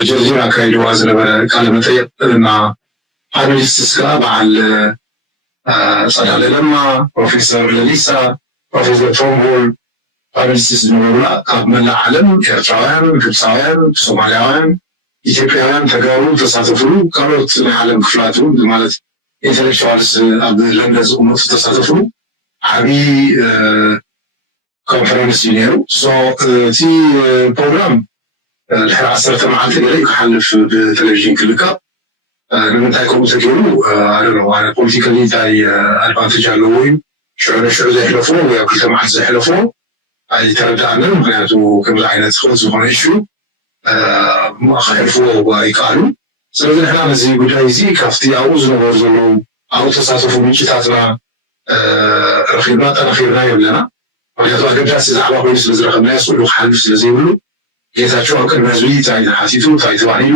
ጀርጂራ ካይዶ ዝነበረ ቃለ መጠይቅ እና ፓነሊስትስ ጋር በዓል ጸዳለ ለማ፣ ፕሮፌሰር ለሊሳ፣ ፕሮፌሰር ቶምቦል ፓነሊስትስ ዝነበሩና ካብ መላእ ዓለም ኤርትራውያን፣ ግብፃውያን፣ ሶማልያውያን፣ ኢትዮጵያውያን ተጋሩ ተሳተፍሉ ካልኦት ናይ ዓለም ክፍላት እውን ማለት ኢንተሌክቹዋልስ ኣብ ለንደን ዝቕመጡ ተሳተፍሉ ዓብዪ ኮንፈረንስ እዩ ነይሩ። እቲ ፕሮግራም ድሕሪ 10 መዓልቲ ገለ ክሓልፍ ብቴሌቭዥን ክልቀቕ ንምንታይ ከምኡ ተገይሩ ኣነ ፖለቲካሊ እንታይ ኣድቫንቴጅ ኣለዎ እዩ ሽዑ ንሽዑ ዘሕለፍዎ ወይ ኣብ 2 መዓልቲ ዘሕለፍዎ ኣይተረዳእንን። ምክንያቱ ከምዚ ዓይነት ክእለት ዝኾነ እሹ ክሕልፍዎ ይከኣሉ። ስለዚ ንሕና ነዚ ጉዳይ እዚ ካብቲ ኣብኡ ዝነበሩ ዘለዉ ኣብኡ ተሳተፉ ምንጭታትና ረኺብና ጠናኺርናዮ ኣለና። ምክንያቱ ኣገዳሲ ዛዕባ ኮይኑ ስለ ዝረኸብናዮ ስእሉ ክሓልፍ ስለ ዘይብሉ ጌታቸው ኣብ ቅድሚ ህዝቢ እንታይ ተሓቲቱ እንታይ ተባሂሉ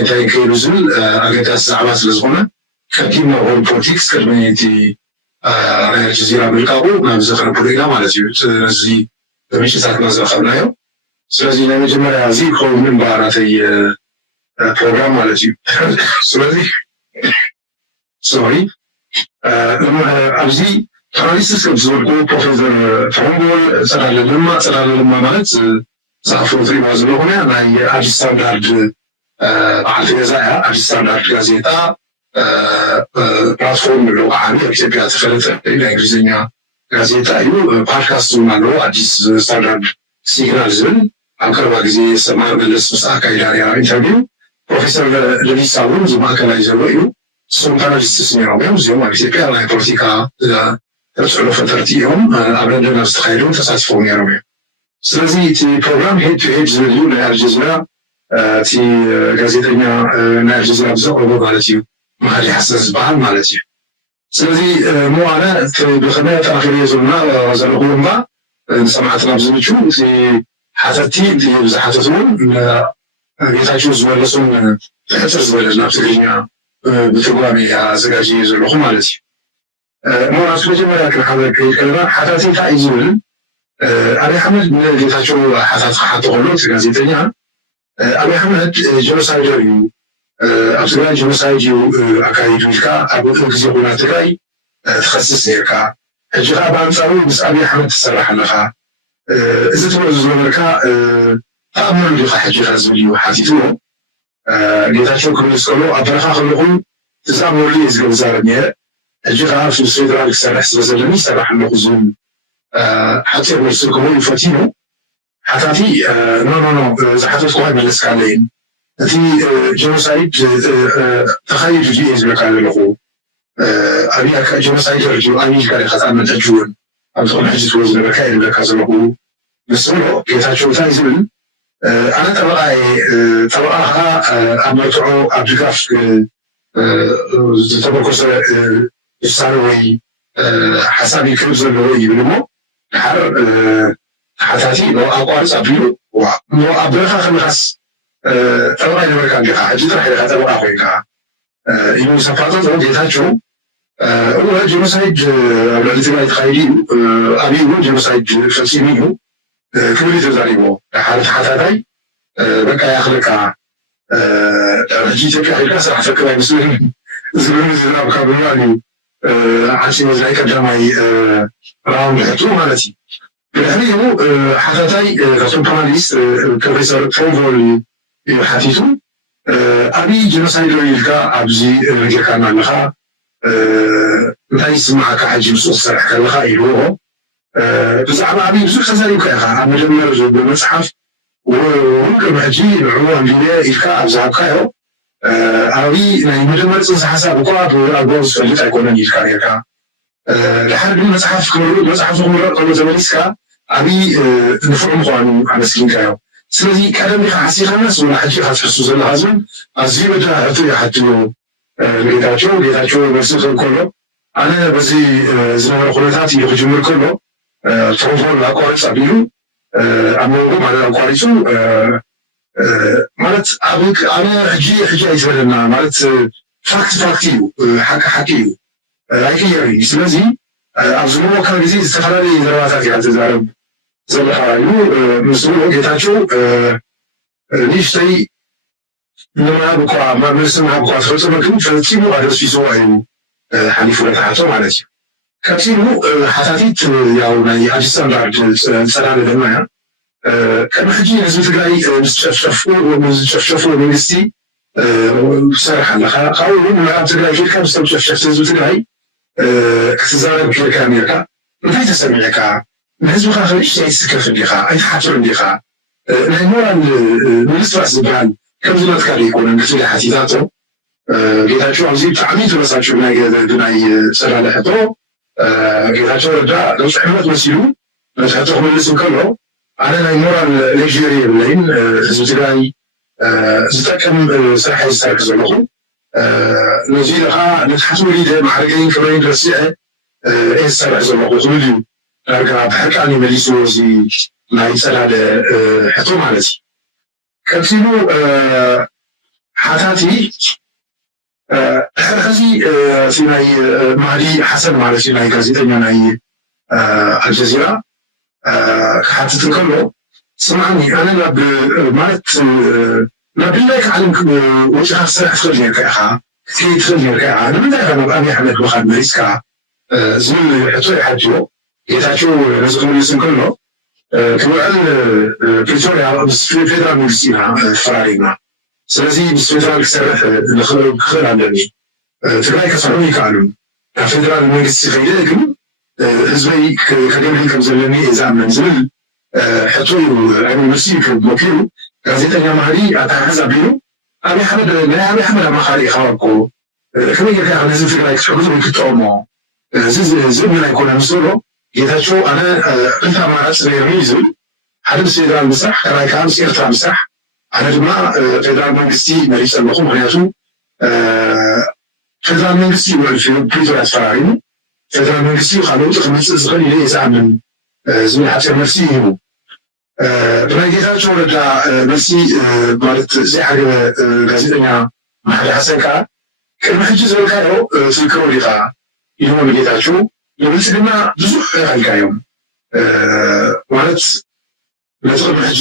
እንታይ ከይሉ ዝብል ኣገዳሲ ዛዕባ ስለ ዝኾነ ከዲምና ሆል ፖለቲክስ ቅድሚ እቲ ናይ ኣልጀዚራ ምልቃቑ ናብ ዘኽነብሩ ኢና ማለት እዩ ነዚ ብምንጭታትና ዝረኸብናዮ። ስለዚ ናይ መጀመርያ እዚ ክኸውን እምበር ናተይ ፕሮግራም ማለት እዩ። ስለዚ ሶሪ ኣብዚ ፓናሊስትስ ከም ዝበልኩ ፕሮፌሰር ቶምቦል ጸዳለ ለማ ማለት ዛዕፉ ትሪእዋ ዘለኹም እያ ናይ ኣዲስ ስታንዳርድ በዓልቲ ገዛ እያ። ኣዲስ ስታንዳርድ ጋዜጣ ፕላትፎርም ኣለዎ ዓብዪ ኣብ ኢትዮጵያ ተፈለጠ ናይ እንግሊዝኛ ጋዜጣ እዩ። ፓድካስት እውን ኣለዎ ኣዲስ ስታንዳርድ ሲግናል ዝብል ኣብ ቀረባ ግዜ ሰማር መለስ ምስ ኣካይዳ ነራ ኢንተርቪው ፕሮፌሰር ለሊሳ እውን እዚ ማእከላይ ዘሎ እዩ። እሶም ፓናሊስትስ ነይሮም እዮም። እዚኦም ኣብ ኢትዮጵያ ናይ ፖለቲካ ተፅዕኖ ፈጠርቲ እዮም። ኣብ ለንደን ኣብ ዝተካየዶም ተሳቲፎም ነይሮም እዮም። ስለዚ እቲ ፕሮግራም ሄድ ቱ ሄድ ዝብል እዩ ናይ ኣልጀዚራ እቲ ጋዜጠኛ ናይ ኣልጀዚራ ብዘቕርቦ ማለት እዩ መሃዲ ሓሰን ዝበሃል ማለት እዩ። ስለዚ መዋነ ብኸመይ ጠናኺርዮ ዘለና ዘለኹ እምባ ንሰማዕትና ብዝምቹ እቲ ሓተቲ እቲ ብዝሓተት እውን ጌታቸው ዝመለሱን ሕፅር ዝበለና ብትግርኛ ብትርጓሜ ኣዘጋጅዮ ዘለኹ ማለት እዩ። መዋናቱ መጀመርያ ክንሓበር ከይድ ከለና ሓታቲ እንታይ እዩ ዝብል ኣብይ ኣሕመድ ንጌታቸው ሓታት ክሓቶ ከሎ እቲ ጋዜጠኛ ኣብይ ኣሕመድ ጀኖሳይደር እዩ ኣብ ትግራይ ጀኖሳይድ እዩ ኣካይዱ ኢልካ ኣብ ግዜ ኩናት ትግራይ ትኸስስ ነርካ ሕጂ ከዓ ብኣንፃሩ ምስ ኣብይ ኣሕመድ ትሰርሕ ኣለኻ እዚ ትብሎ ዝነበርካ ተኣምነሉ ዲኻ ሕጂ ኸ ዝብል እዩ ሓቲትዎ። ጌታቸው ክምልስ ከሎ ኣብ በረኻ ከለኹ ትዛመሉ እየ ዝገብ ዛረብ ነረ ሕጂ ከዓ ምስ ፌደራል ክሰርሕ ስለ ዘለኒ ይሰርሕ ኣለኹ ዝብል ሓፂር መልሲ ክህቦ ይፈቲኑ ሓታቲ ኖ ዝሓተትኩ ኣይመለስካ ኣለይን እቲ ጀኖሳይድ ተኻይዱ ድዩ እየ ዝብለካ ዘለኹ ኣብይ ጀኖሳይደር ድዩ ኣብይ ኢልካ ዲኻ ተኣመን ሕጂ እውን ኣብ ዝኾነ ሕጂ ትብሎ ዝነበርካ እየ ዝብለካ ዘለኹ ምስ ብሎ ጌታቸው እንታይ ዝብል ኣነ ጠበቓ ጠበቓኻ ኣብ መርትዖ ኣብ ድጋፍ ዝተመርኮሰ ውሳነ ወይ ሓሳብ ይክብ ዘለዎ ይብል እሞ ድሓር ሓታቲ ኣቋርፅ ኣቢሉ ኣብ በረኻ ከመኻስ ጠበቓ ይነበርካ ዲኻ ሕጂ ጥራሕ ዲኻ ጠበቓ ኮይንካ ኢሉ ሰፋጠጦ ጌታቸው እወ ጀኖሳይድ ኣብ ልዕሊ ትግራይ ተኻይዱ እዩ ኣብይ እውን ጀኖሳይድ ፈፂሙ እዩ ክብል እዩ ተዛሪቦ። ድሓር ተሓታታይ በቃ ያኽለካ ሕጂ ኢትዮጵያ ኺድካ ስራሕ ትረክብ ኣይመስለኒ ዝብል ዝናብካ ብምባል እዩ ሓፂመ ናይ ቀዳማይ ራውንድ ሕቱ ማለት እዩ። ብድሕሪኡ ሓታታይ ካብቶም ፓናሊስት ፕሮፌሰር ቶምቦል እዩ ሓቲቱ ኣብይ ጀኖሳይደር ኢልካ ኣብዚ ጌርካና ኣለኻ እንታይ ይስማዓካ ሕጂ ምስኡ ክሰርሕ ከለኻ ኢልዎ ብዛዕባ ኣብይ ብዙሕ ተዛሪብካ ኢኻ ኣብ መጀመር ብመፅሓፍ እውን ቅድሚ ሕጂ ንዕኡ ኣንቢበ ኢልካ ኣብ ዝሃብካዮ ኣብይ ናይ መጀመር ፅንሰ ሓሳብ እኳ ብኣግባቡ ዝፈልጥ ኣይኮነን ኢልካ ነርካ ድሓር ግን መፅሓፍ ክምረቕ ከሎ ተመሊስካ ኣብይ ንፍዑ ምዃኑ ኣመስጊንካዮ። ስለዚ ቀደም ዲኻ ሓሲኻናስ ወላ ሕጂ ኢኻ ትሕሱ ዘለኻ ዝብል ኣዝዩ መድራህርቱ ይሓትዎ ጌታቸው መልሲ ክህብ ከሎ ኣነ በዚ ዝነበረ ኩነታት እዩ ክጅምር ከሎ ቶምቦል ኣቋሪፅ ኣቢሉ ኣብ መንጎ ማለት ኣቋሪፁ ማለት ኣነ ሕጂ ኣይዝበለና ማለት ፋክት እዩ ሓቂ እዩ ኣይቅየር እዩ። ስለዚ ኣብዚ መወካ ግዜ ዝተፈላለየ ዘረባታት እያ ዝዛረብ ዘለካ እዩ ምስ ብሎ ጌታቸው ንእሽተይ نما ما مرسم بقى فرصة ما كنت فنتيمو على سيزو أيو حليفو لتحتو على سيو كتيمو حتاتيت ياو ناي أجسام بعد سلام دمايا كان حجي نزل تقرأي مستشفوا منستي صراحة لها قاولوا ما تقرأي كيف كان مستشفى نزل تقرأي كتزارب كيف كاميركا نفاي تسمعك نهزو خاخريش تيسكف الليخا أي حاجة الليخا لأنه المنستر أسبان كم زلت كان يكون مثل حديثاته ጌታቸው አብዚ تعميد رسالته بناي سرع لحطه ጌታቸው ረዳ ለጽሕፈት መሲሉ ለጽሕፈት መልስም ከሎ ኣነ ናይ ሞራል ሌጀሪ የብለይን ህዝቢ ትግራይ ዝጠቅም ስራሕ ዝሰርሕ ዘለኹ ነዚ ለኻ ንትሓት ወሊደ ማዕረገይን ክብረይን ረሲዐ እየ ዝሰርሕ ዘለኹ ክብል እዩ ዳርጋ ብሕርቃኒ መሊሱ እዚ ናይ ፀላለ ሕቶ ማለት እዩ ቀፂሉ ሓታቲ ሕዚ እቲ ናይ ማህዲ ሓሰን ማለት እዩ ናይ ጋዜጠኛ ናይ አልጀዚራ ክሓትት እንከሎ ስማዕኒ ኣነ ናብ ማለት ናብ ድላይ ክዓለም ወፂኻ ክሰርሕ ትኽእል ነርካ ኢኻ ክትከይድ ትኽእል ነርካ ኢኻ ንምንታይ ኢኻ ናብ ኣብዪ ኣሕመድ ምኻድ መሪፅካ ዝብል ሕቶ ይሓትዮ ጌታቸው ነዚ ክምልስ እንከሎ ክውዕል ፕሪቶርያ ምስ ፌደራል መንግስቲ ኢና ተፈራሪምና ስለዚ ምስ ፌደራል ክሰርሕ ክኽእል ኣለኒ ትግራይ ከስርሑ ይከኣሉን ናብ ፌደራል መንግስቲ ከይደ ግን ህዝበይ ከገልግል ከም ዘለኒ እየ ዝኣምን ዝብል ሕቶ እዩ ዓይነ መሲ ሞኪሩ ጋዜጠኛ ማህዲ ኣተሓሕዝ ኣቢሉ ኣብዪ ኣሕመድ ናይ ኣብዪ ኣሕመድ ኣማኻሪ ኢኻ እኮ ከመይ ጌርካ ንህዝቢ ትግራይ ክትሕግዞ ወይ ክትጠቕሞ እዚ ዝእምን ኣይኮነን ምስ በሎ ጌታቸው ኣነ ክልተ ኣማራፂ ነይሩኒ ዝብል ሓደ ምስ ፌደራል ምስራሕ ካልኣይ ከዓ ምስ ኤርትራ ምስራሕ ኣነ ድማ ፌደራል መንግስቲ መሪፅ ኣለኹ ምክንያቱ ፌደራል መንግስቲ ውዕል ፕሪቶርያ ተፈራሪሙ ፌደራል መንግስቲ ካልኦት ክመፅእ ዝኽእል ኢለ እየ ዝኣምን ዝብል ሓፂር መልሲ ይህቡ ብናይ ጌታቸው ረዳ መልሲ ማለት ዘይሓገበ ጋዜጠኛ ማሕዲ ሓሰን ከዓ ቅድሚ ሕጂ ዝበልካዮ ትዝክሮ ዲኻ ኢልዎ ንጌታቸው ንብልፅግና ብዙሕ ይኸልካዮም ማለት ነቲ ቅድሚ ሕጂ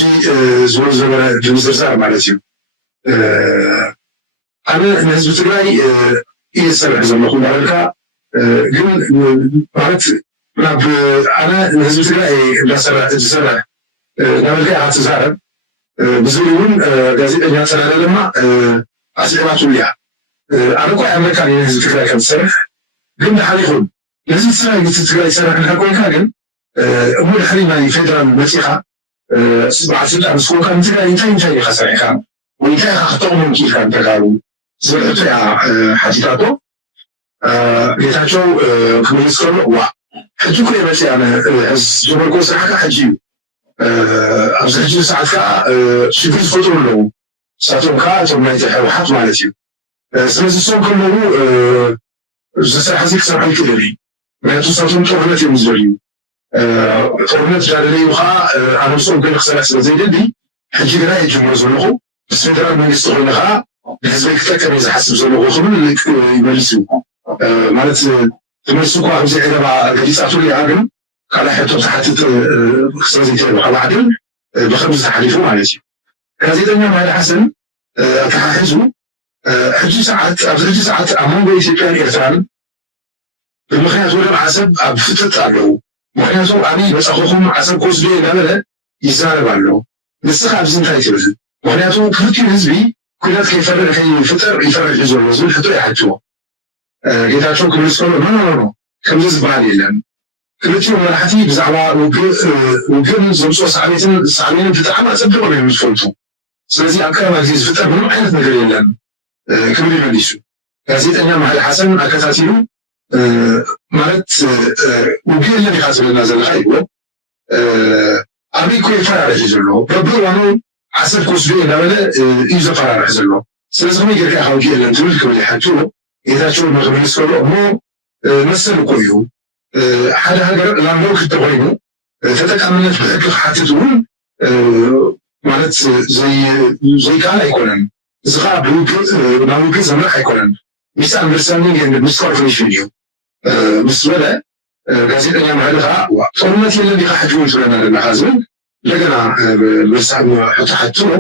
ዝብሎ ዝነበረ ብምዝርዛር ማለት እዩ ኣነ ንህዝቢ ትግራይ እየ ዝሰርሕ ዘለኹ እንዳበልካ ግን ማለት ናብ ኣነ ንህዝቢ ትግራይ ዝሰርሕ እንዳበልካ ኢኻ ትዛረብ ብዝብል እውን ጋዜጠኛ ፀላለ ድማ ኣስዒባትሉ እያ ኣነ እኳ ኣመርካ ንህዝቢ ትግራይ ከም ዝሰርሕ ግን ድሓር ይኹን ንህዝቢ ትግራይ ዝሰርሕ ድሕር ኮይንካ ግን እሞ ድሕሪ ናይ ፌደራል መፂኻ በዓል ስልጣን ምስ ኮንካ ንትግራይ እንታይ ኢኻ ሰሪሕካ ወይ እንታይ ኢኻ ክጠቕሞም ክኢልካ ንተጋሩ ዝብል ሕቶ እያ ሓቲታቶ ጌታቸው ክምልስ ከሎ ዋ ሕጂ እኮ የመፅእ ኣነ ዝጀመርኮ ስራሕካ ሕጂ እዩ ኣብዚ ሕጂ ሰዓት ከዓ ሽግር ዝፈጥሩ ኣለዉ ንሳቶም ከዓ እቶም ናይቲ ሕወሓት ማለት እዩ ስለዚ እሶም ከለዉ እዚ ስራሕ እዚ ክሰርሑ ይክእል እዩ ምክንያቱ ንሳቶም ጦርነት እዮም ዝደልዩ ጦርነት ዳደለዩ ከዓ ኣነ ምስኦም ገለ ክሰርሕ ስለ ዘይደሊ ሕጂ ግና የጅምሮ ዘለኹ ምስ ፌደራል መንግስቲ ኮይኑ ከዓ ንህዝበይ ክጠቀም እየ ዝሓስብ ዘለኹ ክብል ይመልስ እዩ ማለት ትመልሱ እኳ ኣብዚ ዕረባ ገሊፃቱ እያ ግን ካልኣይ ሕቶ ተሓትት ስለዘይተረብ ከባዕድን ብከምዚ ተሓሊፉ ማለት እዩ ጋዜጠኛ ማህዲ ሓሰን ተሓሒዙ ሕጂ ሰዓት ኣብዚ ሕጂ ሰዓት ኣብ መንጎ ኢትዮጵያን ኤርትራን ብምክንያት ወደብ ዓሰብ ኣብ ፍጥጥ ኣለዉ ምክንያቱ ኣነ በፃኹኹም ዓሰብ ክወስዶ እናበለ ይዛረብ ኣሎ ንስኻ ኣብዚ እንታይ ትብል ምክንያቱ ክልቲኡ ህዝቢ ኩናት ከይፍጠር ይፈርሕ እዩ ዘሎ ዝብል ሕቶ ይሓትዎ ጌታቸው ክምልስ ከሎ ኖ ከምዚ ዝበሃል የለን ክልቲኡ መራሕቲ ብዛዕባ ውግእን ዘምፅኦ ሳዕቤንን ብጣዕሚ ኣፀቢቖም እዮም ዝፈልጡ ስለዚ ኣብ ቀረባ ግዜ ዝፍጠር ምንም ዓይነት ነገር የለን ክብል ይመሊሱ ጋዜጠኛ ማህዲ ሓሰን ኣከታቲሉ ማለት ውግእ የለን ኢኻ ዝብለና ዘለካ ይብሎ ኣበይ ኮ ይፈራርሕ እዩ ዘሎ በብእዋኑ ዓሰብ ክወስዶ እናበለ እዩ ዘፈራርሕ ዘሎ ስለዚ ከመይ ጌርካ ኢኻ ውግእ የለን ትብል ክብል ይሓትዎ ጌታቸው ንክምልስ ከሎ እሞ መሰል እኮ እዩ ሓደ ሃገር ላምሮ ክልተ ኮይኑ ተጠቃምነት ብሕጊ ክሓትት እውን ማለት ዘይከኣል ኣይኮነን እዚ ከዓ ናብ ውግእ ዘምርሕ ኣይኮነን ሚስ አንደርስታንዲንግ ኤንድ ሚስ ኮርፖሬሽን እዩ ምስ በለ ጋዜጠኛ ማህዲ ከዓ ጦርነት የለን ኢኻ ሕጂ እውን ትብለና ዘለካ ዝብል እንደገና ምርሳብ ሕቶ ሓትኖ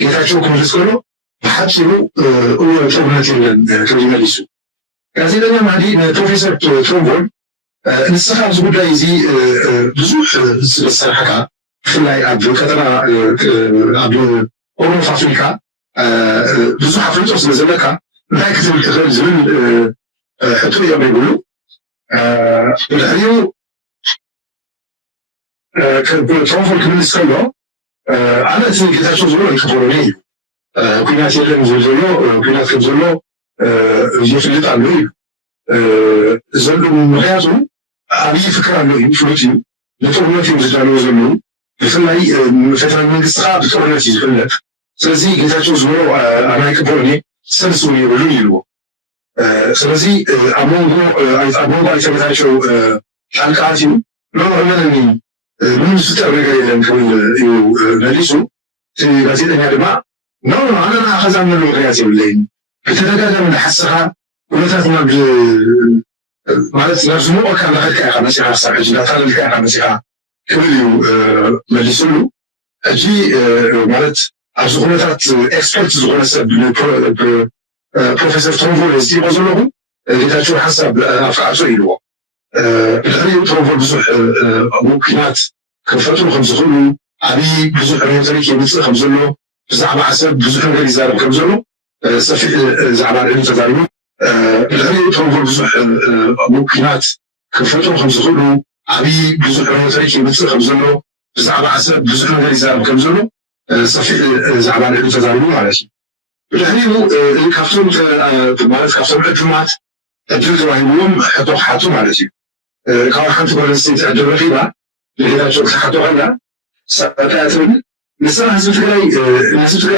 ጌታቸው ክምልስ ከሎ በሐጭሩ ጦርነት የለን ከሚመልሱ ጋዜጠኛ ማዲ ፕሮፌሰር ትሮንቮል ንስኻ ኣብዚ ጉዳይ እዚ ብዙሕ ስለዝሰርሐካ ብፍላይ ኣብ ቀጠና ኣብ ኦሮፍ ኣፍሪካ ብዙሕ ኣፍልጦ ስለ ዘለካ እንታይ ክትብል ትኽእል ዝብል ሕቶ እዮም ይብሉ ብድሕሪኡ ትሮንቮል ክምልስ ከሎ ኣነ እቲ ጌታቸው ዝብሎ ይክፈሎኒ እዩ ኩናት የለን ዝብል ዘሎ ኩናት ከም ዘሎ የፍልጥ ኣሎ እዩ ዘሎ ምክንያቱ ዓብዪ ፍክር ኣሎ እዩ ፍሉጥ እዩ ንጦርነት እዮም ዝዳለዎ ዘለዉ ብፍላይ ፌደራል መንግስቲ ከዓ ብጦርነት እዩ ዝፍለጥ ስለዚ ጌታቸው ዝብሎ ኣነ ይቅበሎኒ ሰልስውን የብሉን ይልዎ ስለዚ ኣብ መንጎ ኣይተ ጌታቸው ጣልቃ ኣትዩ ንዕመለኒ ምንም ዝፍጠር ነገር የለን ክብል እዩ መሊሱ እቲ ጋዜጠኛ ድማ ኣነ ንዓኻ ዝኣምነሉ ምክንያት የብለይን ብተደጋጋሚ እንዳሓሰኻ ኩነታት ማለት ናብ ዝሞቐካ እንዳኸድካ ኢኻ መፂኻ ክሳብ ሕጂ እንዳታለልካ ኢኻ መፂኻ ክብል እዩ መሊሱሉ ሕጂ ማለት ኣብዚ ኩነታት ኤክስፐርት ዝኾነ ሰብ ፕሮፌሰር ትሮንቮል ዝጥይቆ ዘለኹ ጌታቸው ሓሳብ ኣፍቃዕሶ ኢልዎ ብድሕሪኡ ትሮንቮል ብዙሕ ኩናት ክፈጥሩ ከም ዝኽእሉ ዓብዪ ብዙሕ ሬቶሪክ የምፅእ ከም ዘሎ ብዛዕባ ዓሰብ ብዙሕ ነገር ይዛረብ ከም ዘሎ ሰፊሕ ዛዕባ ልዕሊ ተዛሪቡ ብድሕሪኡ ትሮንቮል ብዙሕ ኩናት ክፈጥሩ ከም ዝኽእሉ ዓብዪ ብዙሕ ሬቶሪክ የምፅእ ከም ዘሎ ብዛዕባ ዓሰብ ብዙሕ ነገር ይዛረብ ከም ዘሎ ሰፊሕ ዛዕባ ልዕሊ ተዛሪቡ ማለት እዩ ብድሕሪኡ ካብቶም ዕድማት ዕድል ተባሂብዎም ሕቶ ክሓቱ ማለት እዩ ካብ ሓንቲ ጓል ኣንስተይቲ ዕድል ረኺባ ንጌታቸው ክትሓቶ ከላ እንታይ ትብል ንስራ ህዝቢ ትግራይ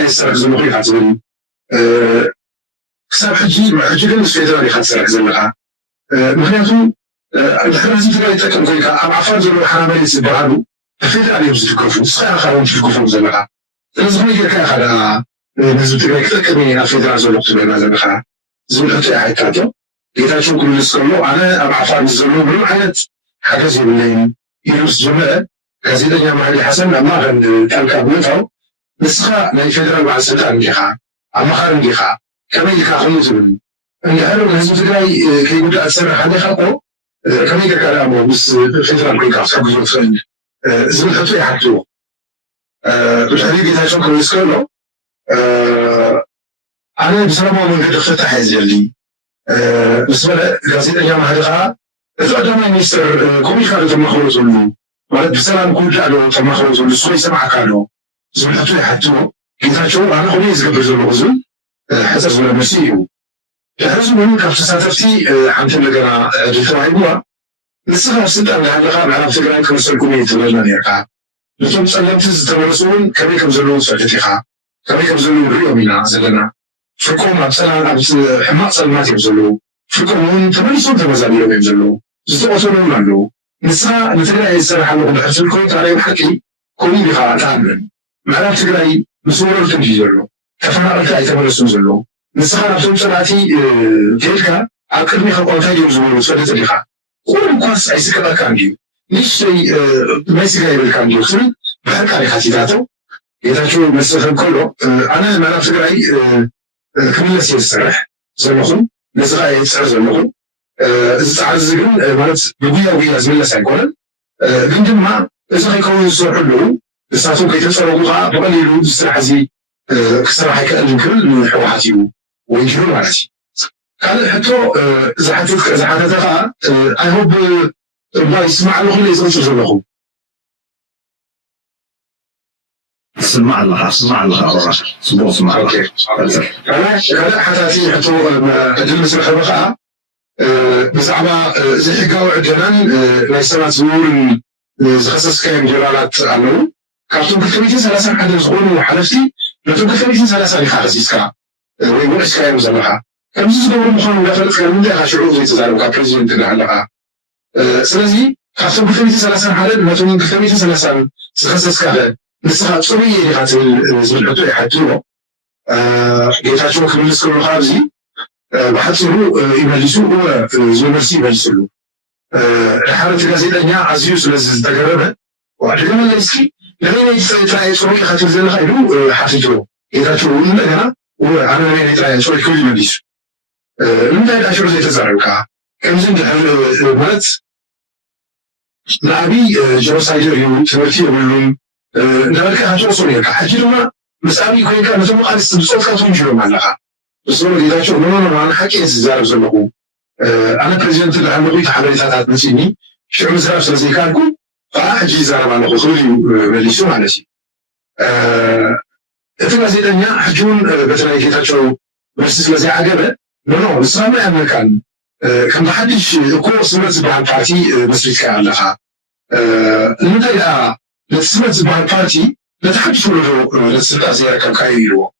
ዝሰርሕ ዘለኹ ኢኻ ትብል ክሳብ ሕጂ ግን ምስ ፌደራል ኢኻ ትሰርሕ ዘለካ ምክንያቱ ድሕሪ ህዝቢ ትግራይ ዝጠቅም ኮይንካ ኣብ ዓፋር ዘለዎ ሓራ መሬት ዝበሃሉ ብፌደራል እዮም ዝድገፉ ንስኻ ኢኻ ካልኦም ትድግፎም ዘለካ ስለዚ ከመይ ጌርካ ኢኻ ደኣ ንህዝቢ ትግራይ ክጠቅም ኣብ ፌደራል ዘሎ ክትበልና ዘለካ ዝብል ሕቶ እያ ሓይታቶ ጌታቸው ክምልስ ከሎ ኣነ ኣብ ዓፋር ምስ ዘሎ ምንም ዓይነት ሓገዝ የብለይን ኢሉ ምስ ጀመረ ጋዜጠኛ ማህዲ ሓሰን ኣብ ማእኸል ጣልቃ ብምእታው ንስኻ ናይ ፌደራል በዓል ስልጣን እንዲኻ ኣማኻሪ እንዲኻ ከመይ ኢልካ ከምኡ ትብል እንድሕር ንህዝቢ ትግራይ ከይጉዳእ ዝሰርሕ ሓደኻ እኮ ከመይ ጌርካ ደኣ እሞ ምስ ፌደራል ኮይንካ ክትሕግዞ ትኽእል ዝብል ሕቶ ይሓትዎ ብድሕሪኡ ጌታቸው ክምልስ ከሎ ኣነ ብሰላማዊ መንገዲ ክፍታሕ እየ ዝደሊ ምስ በለ ጋዜጠኛ ማህዲ ከዓ እቲ ቀዳማይ ሚኒስትር ከመይ ኢልካ ዶ ተማኽሮ ዘሉ ማለት ብሰላም ክውዳእ ዶ ተማኽሮ ዘሉ ንሱ ይሰማዓካ ዶ ዝብል ሕቶ ይሓትዎ ጌታቸው ኣነ ከመይ ዝገብር ዘለኹ ዝብል ሕፅር ዝበለ መልሲ እዩ ድሕሪ እውን ካብ ተሳተፍቲ ሓንቲ ነገራ ዕድል ተባሂብዋ ንስኻ ኣብ ስልጣን እንዳሃለኻ ምዕራብ ትግራይ ክመሰልኩም እየ ትብለና ነርካ ነቶም ፀለምቲ ዝተመለሱ እውን ከመይ ከም ዘለዉ ትፈልጥ ኢኻ ከመይ ከም ዘለዉ ንሪኦም ኢና ዘለና ፍርቆም ኣብ ሕማቕ ፀልማት እዮም ዘለዉ ፍርቆም እውን ተመሊሶም ተመዛቢሎም እዮም ዘለዉ ዝተቆተሉ እውን ኣለዉ ንስኻ ንትግራይ ዝሰርሕ ኣለኹ ድሕር ትብል ኮይንካ ናይ ብሓቂ ከምኡ ኢኻ ተኣምን ምዕራብ ትግራይ ምስ ወረርትን እዩ ዘሎ ተፈናቐልቲ ኣይተመለሱን ዘለዉ ንስኻ ናብቶም ፀላእቲ ከይድካ ኣብ ቅድሚኻ እኳ እንታይ እዮም ዝበሉ ትፈልጥ ዲኻ ኩሉ እኳስ ኣይስከጠካ እንድዩ ንእሽተይ ናይ ስጋ ይብልካ እንድዩ ክትብል ብሕርቃ ዲኻ ቲታቶ ጌታቸው መስክር ከሎ ኣነ ምዕራብ ትግራይ ክምለስ እየ ዝሰርሕ ዘለኹ ነስኻ እየ ዝሰርሕ ዘለኹ እዚ ፃዕሪ እዚ ግን ማለት ብጉያ ጉያ ዝምለስ ኣይኮነን ግን ድማ እዚ ከይከውን ዝሰርሑ ኣለዉ ንሳቶም ከይተፀረጉ ከዓ ብቐሊሉ ዝስራሕ እዚ ክስራሕ ኣይክእልን ክብል ንሕወሓት እዩ ወንጅሉ ማለት እዩ ካልእ ሕቶ ዝሓተተ ከዓ ኣይሆብ ይስማዕ ኣለኹ ኢለ ዝቕፅር ዘለኹ اسمع لها صبوح اسمع لها ካልእ ሓታቲ ሕቶ ዕድል ምስ ረኸበ ከዓ ብዛዕባ ዘይሕጋዊ ዕደናን ናይ ሰባት ዝውውርን ዝኸሰስካዮም ጀነራላት ኣለዉ ካብቶም 231 ዝኾኑ ሓለፍቲ ነቶም 230 ኢኻ ከሲስካ ወይ ወቂስካዮም ዘለካ ከምዚ ዝገብሩ ምዃኑ እንዳፈለጥካ ንምንታይ ኢኻ ሽዑ ዘይተዛረብካ ፕሬዚደንት እንዳሃለኻ ስለዚ ካብቶም 231 ነቶም 230 ዝኸሰስካ ንስኻ ፅሩይ እየ ዲኻ ትብል ዝብል ሕቶ ይሓትዎ ጌታቸው ክምልስ ከሎ ካብዚ ብሓፂሩ ይመሊሱ ዝብል መልሲ ይመልስሉ ድሓር እቲ ጋዜጠኛ ኣዝዩ ስለዚ ዝተገረመ ድገመለይ እስኪ ንበይነይ ፅሩይ ኢኻ ትብል ዘለካ ኢሉ ሓቲትዎ ጌታቸው እውን እንደገና وأنا من يتراجع شوي كل مديش من بعد عشر زي تزارعك كم زين مالت نعبي جوسايدر يوم تمرتي يقولون نبالك هتوصل يلك حكيتنا مسألة يكون كان مثل ما قال الصوت كان تنجروا معلقة بس لو إذا شو نونا أنا حكي إنسان زلمه أنا بريزيدنت العمري تحريتات مسيني شو مزرعة زي كانكم فأحجي زارب على خصوصي مليسو على شيء إذا زيدنا حجون بتلاقي كذا شو بس زي عجبه نو بس ما يعمل كان محدش كل سمعت بعد بارتي مسرت كعلها المدة إذا سمعت بعد بارتي لا تحدش ولا لسه زي كم كايرو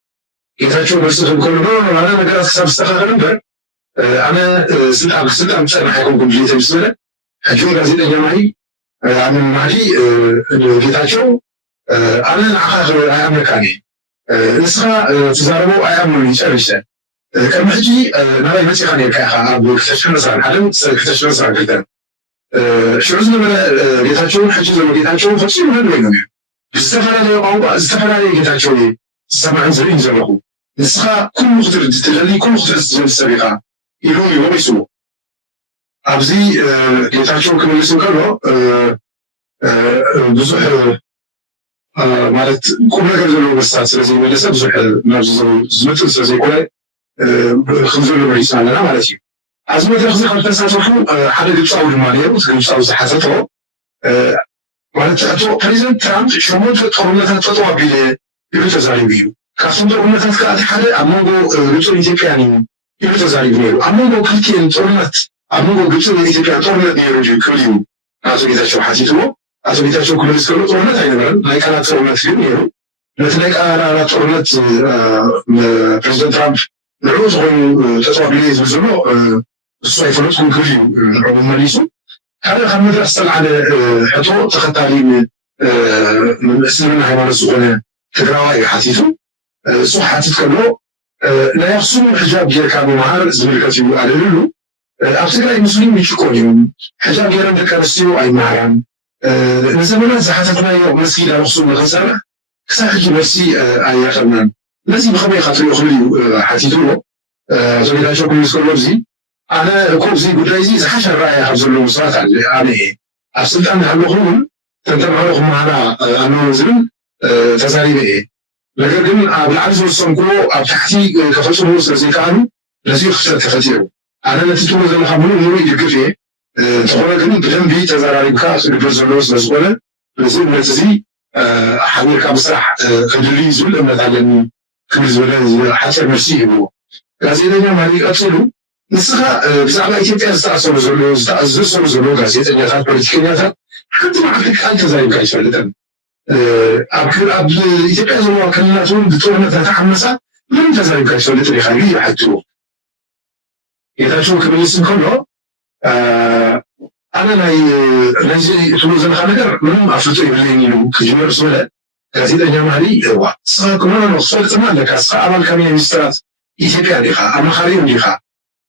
إذا شو بس كل مرة أنا ما قدرت أستخدم نمبر أنا سلام مثلا حيكون كمبيوتر بسهولة حجون غازين الجماعي أنا معي إذا شو أنا آخر أيام مكاني نسخة تزاربوا أيام من شرشة كم حجي نرى نفسي خاني كأخا أبو كتشف نصر حلم كتشف نصر كذا شو عزنا من جتاشون حجي زمان جتاشون خشي من وين استفاد عليه أو استفاد عليه جتاشوني سمع زين زمانه نسخة كل مقدر تجلي كل مقدر تجلي السابقة يلوم يوم يسوع أبزي جتاشون كم يسوع كله بزح مالت كل ما كان بس سلسلة مدرسة بزح نرجع زمت سلسلة كله خمسة ولا رئيس على ما لشيء. عزمة تأخذ خمسة سنوات حدا يبصر المالية وتبصر صحته. مالت أتو بريزنت ترامب شمول تقولنا تطوع بيه يبتزاري بيو. كاسون تقولنا تذكر حدا أمونغو يبصر يتبعني يبتزاري بيو. أمونغو كلتين تقولنا أمونغو يبصر يتبعني تقولنا بيرجع كليو. أتو إذا شو حسيتوا أتو إذا شو كل مسكرو تقولنا تاينرا لا يكاد تقولنا فينيرو. لكن أنا تقولنا بريزنت ترامب نعوز غن تطوع بيه زلزلو الصيف نتكون كليو رغم ماليسو. هذا خمد أصل على حطو تخطالي من أسلمنا حيوان السخونة تقرأي حتيتو صحة تتكلو لا يخصون الحجاب ديال كانوا معار زميلكاتي على لولو أبتقى المسلمين يشكوني حجاب ديال دكارستيو أي معران نزمنا زحاتنا يوم مسكينة رخصون الغزارة كساحجي نفسي أي أخرنا لازم خبي خاطر يخلي حتيتو زميلا شوكو يسكر لبزي أنا كوزي قدريزي زحشر رأي حفظ له مصرات عليه أصلت أنا هاللغون تنتبع لهم معنا أنه نزل تزاري بإيه لكن بالعرض والصنقو تحتي كفلسل هو سلسي كانوا لازم يخسر تفتيره أنا نتيتو زي محمول نوري يقفي تقول لكن بجنبي تزاري بكاس البرزولوس مسؤولة لازم نتزي حمير كابسرح خجلي زول أمنا تعلمني كبرزولة حتى مرسيه هو لازم يدنا مالي أبسلو نسخة بزعما إثيوبيا استأصل زلو غازيت أن يخاف بوليتيكيات حتى ما عندك أنت زي ما كايش فعلا أبكر إثيوبيا زلو كنا تون بتورنا تتحمسا من تزاي كايش فعلا اللي خليه حتى إذا شو كمان اسم كله أنا ناجي تلوز الخالق من أفتو يبليني كجمع رسولة غازيت أن يمالي هو صار كمان نصفر تمام لك صار أول كمية مسترات إثيوبيا ليها أما خارين ليها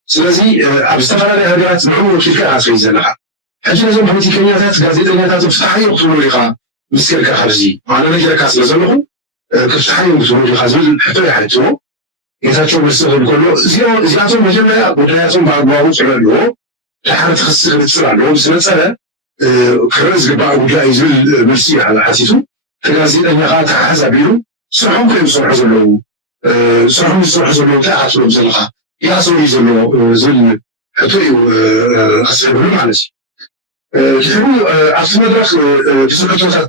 سلازي أبستفر على هذه معلومة كيف كأسوي زلها. حاجة لازم بوليتيكيات غازيتيات تفتحي وقتلوا لقاء مسكر كخارجي. وأنا نجي لكاس لازمهم كفتحي وقتلوا لقاء زول حتى يحدثوا. إذا تشوف السؤال كله زيادة مجمع بداية بعد ما وصل له لحالة خاصة بتصير له بس مثلا كرز بعض وجاي زول مرسي على حسيته فغازيت أن يقاط حسابيله صحهم كيف صح زلوا صحهم صح زلوا تاعتوا زلها. ياسو يزلو زل حتوي أسفل معلش كيفو أصلا درس بسرعة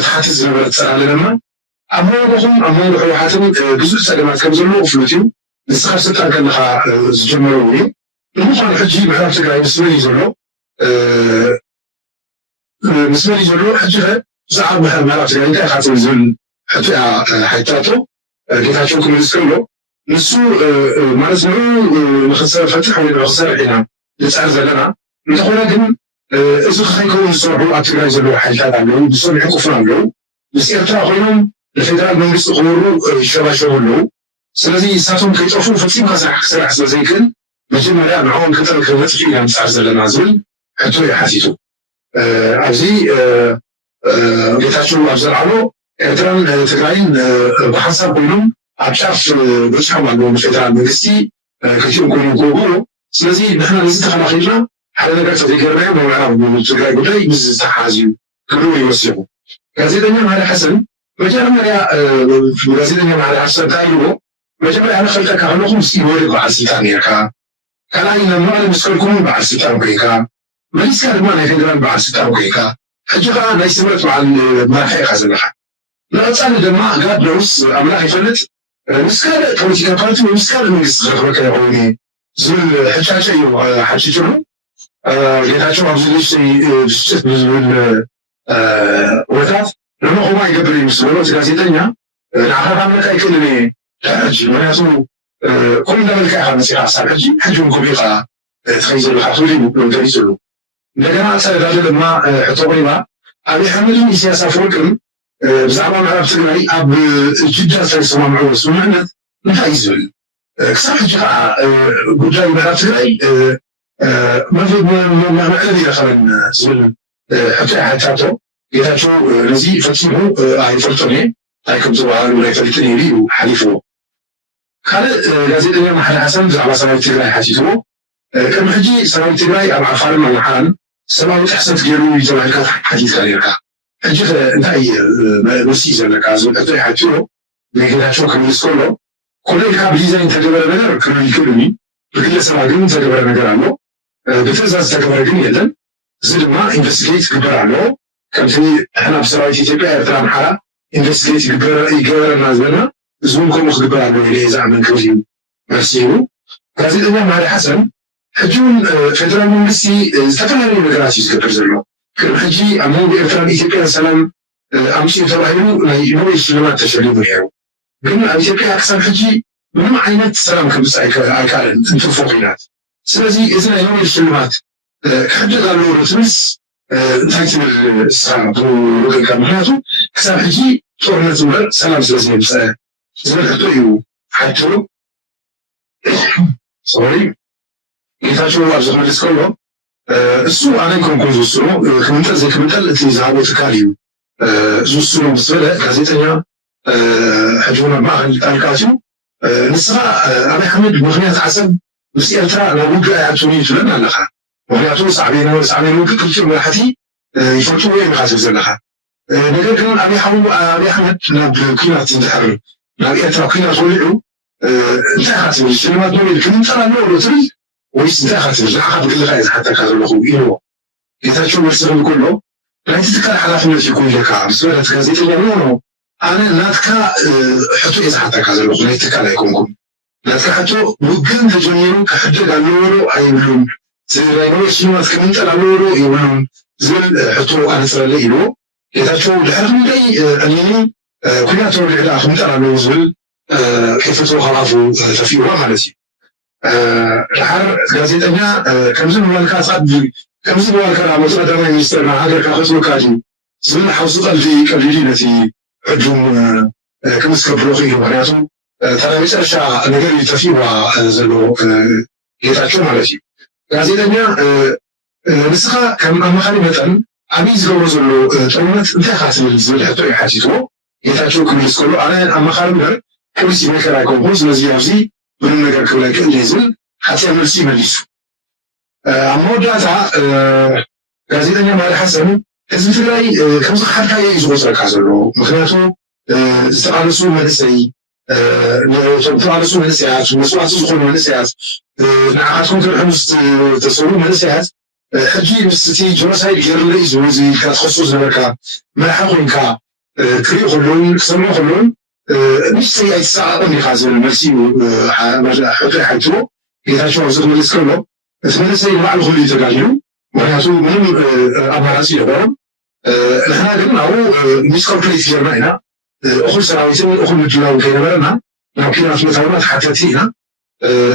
تحت الزمن تسأل لنا أمور حاتم جزء سلامات كم زلو فلوتيو نسخة ستة كانها جمروني المخرج الحجي بحرف تقرأ مسمى يزلو حجها زعل بحرف تقرأ إنت خاتم زل حتوي حيتاتو كيف كم يسكنلو نسو ما نسمعو نخسر فتح ولا نخسر حنا نتعرض لنا نقول لكن إذا خيكون يصرحوا أتقرأ يزلوا حيثات عنهم بصور يحكوا فنعملوا بس يرتاحوا لهم الفدرال من يستقروا الشباشة له سلازي ساتهم كيتوفوا فتيم خسر حسن زي كن مجمع لا معهم كتر الكلمات فيها نتعرض لنا زل حتى يحاسيتوا عزي بيتاشوا أبزر عنه اعتران تقرأين بحسب كلهم አጫፍ በጫማ ነው ፌደራል መንግስቲ ከዚህም ኮኒ ጎጎ ስለዚህ ንሕና ነዚ ተኸላኺልና ሓደ ነገር ተዘይገርናዮ ምዕራብ ትግራይ ጉዳይ ምስ ተሓዝዩ ክብሉ ይወስኑ ጋዜጠኛ ማህዲ ሓሰን መጀመርያ ጋዜጠኛ ማህዲ ሓሰን እንታይ ኢልዎ መጀመርያ ኣነ ፈልጠካ ከለኹ ምስ ኢወደግ በዓል ስልጣን ነርካ ካልኣይ ናብ መቐለ ምስ ከድኩምን በዓል ስልጣን ኮይንካ መሊስካ ድማ ናይ ፌደራል በዓል ስልጣን ኮይንካ ሕጂ ከዓ ናይ ስምረት በዓል መራሒ ኢኻ ዘለካ ንቐፃሊ ድማ ጋድ ነውስ ኣምላኽ ይፈልጥ ምስ ካልእ ፖለቲካ ፓርቲ ምስ ካልእ መንግስቲ ዝረኽበካ ይኸውን ዝብል ሕጫጨ እዩ ሓጭጭሉ ጌታቸው ኣብዚ ንእሽተይ ብስጭት ብዝብል ወታት ንመኸማ ይገብር ይመስሎ እቲ ጋዜጠኛ ንዓኻ ካምለካ ይክእልን እየ ሕጂ ምክንያቱ ኩሉ እንዳበልካ ኢኻ መፂኻ ክሳብ ሕጂ እውን ኮቢኻ ትኸይ ዘለካ ክብል እዩ ገሊፅሉ እንደገና ሰለዳለ ድማ ሕቶ ቆሪባ ኣብይ ኣሕመድን ኢሳያስ ኣፈወርቅን ብዛዕባ ምዕራብ ትግራይ ኣብ ጅዳ ዝተሰማምዑ ስምምዕነት እንታይ እዩ ዝብል ክሳብ ሕጂ ከዓ ጉዳይ ምዕራብ ትግራይ መዕለል ይረኸበን ዝብል ሕቶ ሓታቶ ጌታቸው ነዚ ፈፂሙ ኣይፈልጦን እየ እንታይ ከም ዝበሃሉ ኣይፈልጥን ኢሉ እዩ ሓሊፍዎ ካልእ ጋዜጠኛ ማሕዲ ሓሰን ብዛዕባ ሰራዊት ትግራይ ሓቲትዎ ቅድሚ ሕጂ ሰራዊት ትግራይ ኣብ ዓፋርን ኣምሓራን ሰብኣዊ ጥሕሰት ገይሩ እዩ ተባሂልካ ሓቲትካ ነርካ ሕጂ እንታይ መልሲ እዩ ዘለካ ዝብል ሕቶ ይሓትዎ ንጌታቸው ክምልስ ከሎ ኩሉ ኢልካ ብዲዛይን ተገበረ ነገር ክብል ይክእል እዩ ብግለሰባ ግን ተገበረ ነገር ኣሎ ብትእዛዝ ዝተገበረ ግን የለን እዚ ድማ ኢንቨስቲጌት ክግበር ኣለዎ ከምቲ ንሕና ብሰራዊት ኢትዮጵያ ኤርትራ ኣምሓራ ኢንቨስቲጌት ይገበረና ዝበልና እዚ እውን ከምኡ ክግበር ኣለዎ ኢለ ዝኣምን ክብል እዩ መልሲ ይሩ ጋዜጠኛ ማህዲ ሓሰን ሕጂ እውን ፌደራል መንግስቲ ዝተፈላለዩ ነገራት እዩ ዝገብር ዘሎ ቅድሚ ሕጂ ኣብ መንጎ ኤርትራን ኢትዮጵያን ሰላም ኣምፅኡ ተባሂሉ ናይ ኖቤል ሽልማት ተሸሊሙ ነይሩ ግን ኣብ ኢትዮጵያ ክሳብ ሕጂ ምንም ዓይነት ሰላም ከምፅእ ኣይከኣለን እንትርፎ ኩናት ስለዚ እዚ ናይ ኖቤል ሽልማት ክሕድግ ኣለዎ ዶ ትብልስ እንታይ ትብል ንስኻ ብወገንካ ምክንያቱ ክሳብ ሕጂ ጦርነት እምበር ሰላም ስለዘየምፅአ ዝብል ሕቶ እዩ ሓቶ ሶሪ ጌታቸው ኣብዚ ክመልስ ከሎ እሱ ኣነ ኮንኩን ዝውስኖ ክምንጠል ዘይክምንጠል እቲ ዝሃቦ ትካል እዩ ዝውስኖ ምስ በለ ጋዜጠኛ ሕጂ እውን ኣብ ማእኸል ጣልቃትዩ ንስኻ ኣብይ ኣሕመድ ምክንያት ዓሰብ ምስ ኤርትራ ናብ ውግእ ኣይኣትውን እዩ ትብለና ኣለካ ምክንያቱ ሳዕቤን ውግእ ክልቲኦም መራሕቲ ይፈልጥዎ እዮም ኢኻ ትብል ዘለካ ነገር ግን ኣብይ ኣሕመድ ናብ ኩናት እንድሕር ናብ ኤርትራ ኩናት ወሊዑ እንታይ ኢኻ ትብል ሽልማት ኖቤል ክምንጠል ኣለዎ ዶ ትብል ወይስ እንታይ ኢኻ ትብል ንዓኻ ብግልካ እየ ዝሓተካ ዘለኹ ኢልዎ ጌታቸው መልሲ ክብል ከሎ ናይቲ ትካል ሓላፍነት ይኩን ኢለካ ምስ በለት ጋዜጠኛ ኖ ኣነ ናትካ ሕቶ እየ ዝሓተካ ዘለኹ ናይ ትካል ኣይኮንኩም ናትካ ሕቶ ውግእ እንተጀሚሩ ክሕደግ ኣለዎ ዶ ኣይብሉን ናይ ኖቤል ሽልማት ክምንጠል ኣለዎ ዶ ይብሉን ዝብል ሕቶ ኣነፅረለ ኢልዎ ጌታቸው ድሕሪ ክንደይ ኣሚኒ ኩናት ተወሊዑ ዳ ክምንጠል ኣለዎ ዝብል ከይፈትዎ ካብኣፉ ተፊእዋ ማለት እዩ ድሓር ጋዜጠኛ ከምዚ ንበልካ ከምዚ ንበልካ ናብ ወፅረ ቀዳማይ ሚኒስተር ናብ ሃገርካ ከትወካ ድዩ ዝብል ሓውሲ ቀሊሉ ነቲ ዕዱም ክምስ ከብሎ ክኢሉ ምክንያቱ ታናይ መጨረሻ ነገር እዩ ተፊእዋ ዘሎ ጌታቸው ማለት እዩ ጋዜጠኛ ንስኻ ከም ኣማኻሪ መጠን ዓብይ ዝገብሮ ዘሎ ጦርነት እንታይ ኢኻ ትብል ዝብል ሕቶ እዩ ሓቲትዎ ጌታቸው ክምልስ ከሎ ኣነ ኣማኻሪ እምበር ፖሊሲ ሜከር ኣይኮንኩን ስለዚ ኣብዚ ምንም ነገር ክብል ኣይክእል እየ ዝብል ሓፂር መልሲ ይመሊሱ ኣብ መወዳእታ ጋዜጠኛ ማህዲ ሓሰን ህዝቢ ትግራይ ከምዚ ሓድካዮ እዩ ዝቆፅረካ ዘሎ ምክንያቱ ዝተቃለሱ መንእሰይ ዝተቃለሱ መንእሰያት መስዋዕቲ ዝኾኑ መንእሰያት ንዓኻትኩም ክርሕኑ ዝተሰሩ መንእሰያት ሕጂ ምስ እቲ ጀኖሳይድ ገይርለ እዩ ዝወዚ ኢልካ ትኸሶ ዝነበርካ መራሒ ኮይንካ ክሪኡ ከለውን ክሰምዑ ከለውን ንእሽተይ ኣይተሰቃቐን ኢኻ ዝብል መልሲ ሕቶ ይሓትዎ ጌታቸው ኣብዚ ክመልስ ከሎ እቲ መንእሰይ ንባዕሉ ኩሉ እዩ ተጋሊሉ ምክንያቱ ምንም ኣማራፂ ይነበሮም ንሕና ግን ኣብኡ ሚስኮምፕሊት ጌርና ኢና እኹል ሰራዊትን እኹል ምድላውን ከይነበረና ናብ ኩናት ምእታውና ተሓተቲ ኢና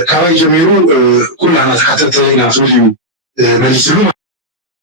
ካባይ ጀሚሩ ኩላና ተሓተተ ኢና ትብል እዩ መሊስሉ